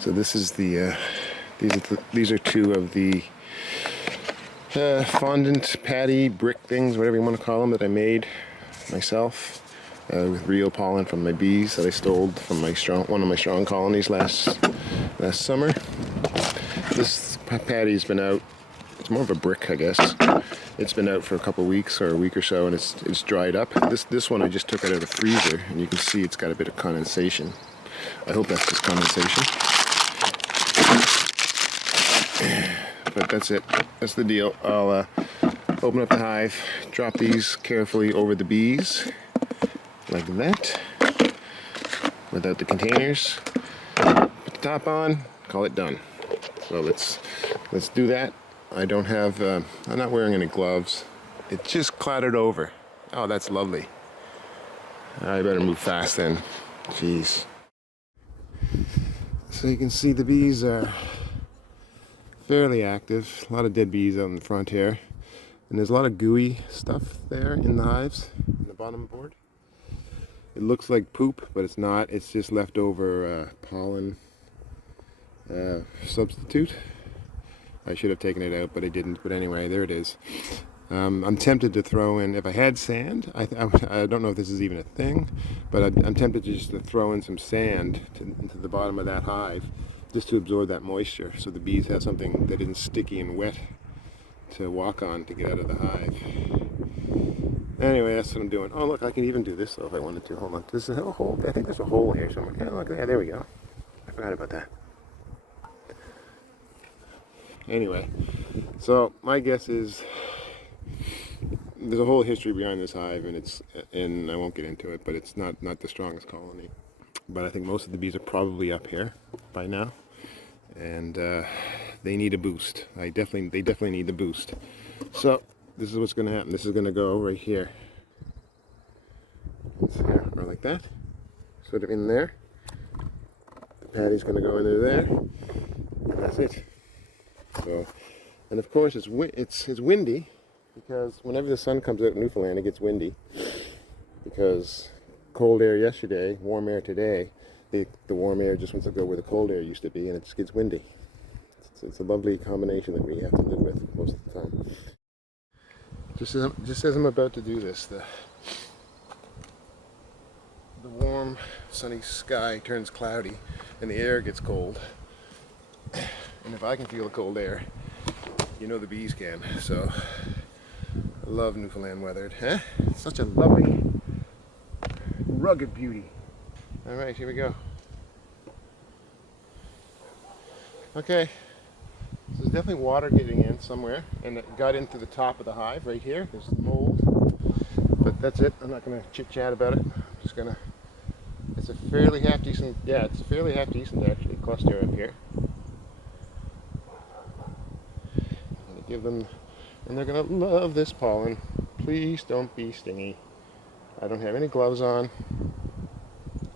So this is the these are two of the fondant patty brick things, whatever you want to call them, that I made myself with real pollen from my bees that I stole from one of my strong colonies last summer. This patty's been out. It's more of a brick, I guess. It's been out for a couple of weeks or a week or so, and it's dried up. This one I just took out of the freezer, and you can see it's got a bit of condensation. I hope that's just condensation. But that's it. That's the deal. I'll open up the hive, drop these carefully over the bees, like that, without the containers. Put the top on, call it done. So let's do that. I don't have, I'm not wearing any gloves. It just clattered over. Oh, that's lovely. I better move fast then. Jeez. So you can see the bees are fairly active. A lot of dead bees out in the front here. And there's a lot of gooey stuff there in the hives, in the bottom board. It looks like poop, but it's not. It's just leftover pollen substitute. I should have taken it out, but I didn't. But anyway, there it is. I'm tempted to throw in, if I had sand, I don't know if this is even a thing, but I'm tempted just to throw in some sand into the bottom of that hive, just to absorb that moisture, so the bees have something that isn't sticky and wet to walk on to get out of the hive. Anyway, that's what I'm doing. Oh, look, I can even do this though if I wanted to. Hold on. There's a hole. I think there's a hole here somewhere. Yeah, look, yeah, there we go. I forgot about that. Anyway, so my guess is there's a whole history behind this hive, and I won't get into it, but it's not the strongest colony. But I think most of the bees are probably up here by now, and they need a boost. They definitely need the boost. So this is what's going to happen. This is going to go right here. It's here, or like that, sort of in there. The patty's going to go into there, and that's it. So, and of course it's windy, because whenever the sun comes out in Newfoundland it gets windy, because cold air yesterday, warm air today, the warm air just wants to go where the cold air used to be, and it just gets windy. It's a lovely combination that we have to live with most of the time. Just as I'm about to do this, the warm sunny sky turns cloudy and the air gets cold. And if I can feel the cold air, you know the bees can. So I love Newfoundland weathered. Huh? It's such a lovely, rugged beauty. All right, here we go. Okay, so there's definitely water getting in somewhere, and it got into the top of the hive right here. There's mold, but that's it. I'm not going to chit-chat about it. I'm just going to, it's a fairly half-decent, yeah, it's a fairly half-decent actually cluster up here. Give them, and they're gonna love this pollen. Please don't be stingy. I don't have any gloves on.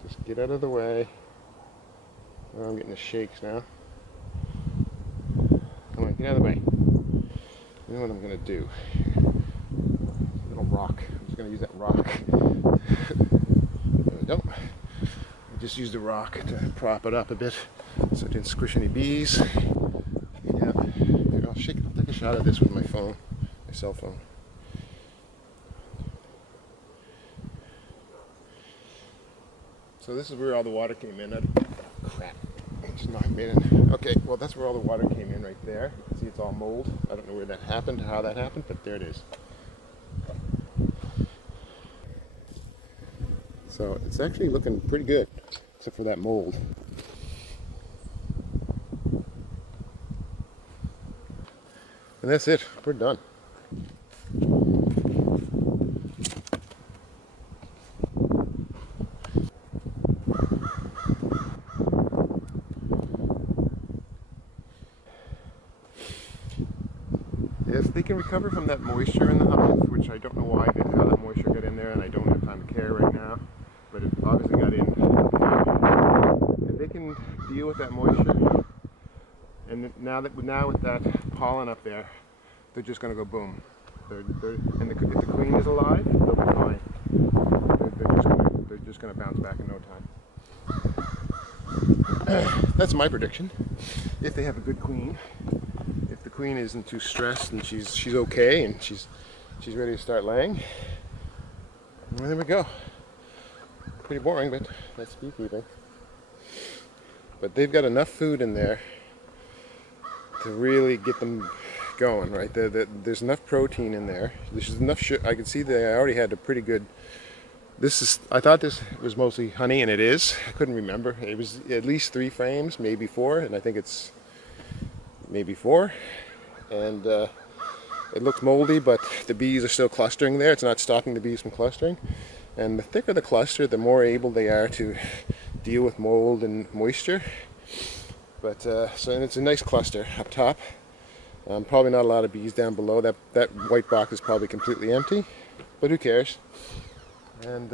Just get out of the way. Oh, I'm getting the shakes now. Come on, get out of the way. You know what I'm gonna do? A little rock. I'm just gonna use that rock. There we go. I just used a rock to prop it up a bit so it didn't squish any bees. Yeah, I'll take a shot of this with my phone, my cell phone. So this is where all the water came in. Oh, crap, I just knocked me in. Okay, well that's where all the water came in right there. See, it's all mold. I don't know where that happened, how that happened, but there it is. So it's actually looking pretty good, except for that mold. And that's it. We're done. Yes, they can recover from that moisture in the hive, which I don't know how that moisture got in there, and I don't have time to care right now, but it obviously got in. And they can deal with that moisture. And now with that pollen up there, they're just going to go boom. And if the queen is alive, they'll be fine. They're just going to bounce back in no time. That's my prediction. If they have a good queen, if the queen isn't too stressed and she's okay and she's ready to start laying, well, there we go. Pretty boring, but that's beekeeping. But they've got enough food in there to really get them going, right? There's enough protein in there. There's enough sugar. I can see they already had a pretty good. I thought this was mostly honey, and it is. I couldn't remember. It was at least 3 frames, maybe 4, and I think it's maybe 4. And it looks moldy, but the bees are still clustering there. It's not stopping the bees from clustering. And the thicker the cluster, the more able they are to deal with mold and moisture. But so and it's a nice cluster up top. Probably not a lot of bees down below. That white box is probably completely empty, but who cares? And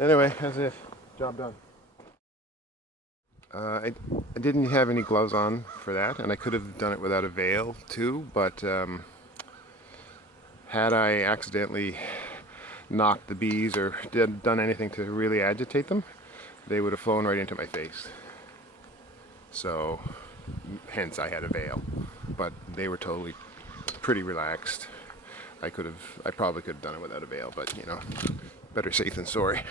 anyway, that's it. Job done. I didn't have any gloves on for that, and I could have done it without a veil too, but had I accidentally knocked the bees or done anything to really agitate them, they would have flown right into my face. So hence I had a veil, but they were totally pretty relaxed. I probably could have done it without a veil, but you know, better safe than sorry.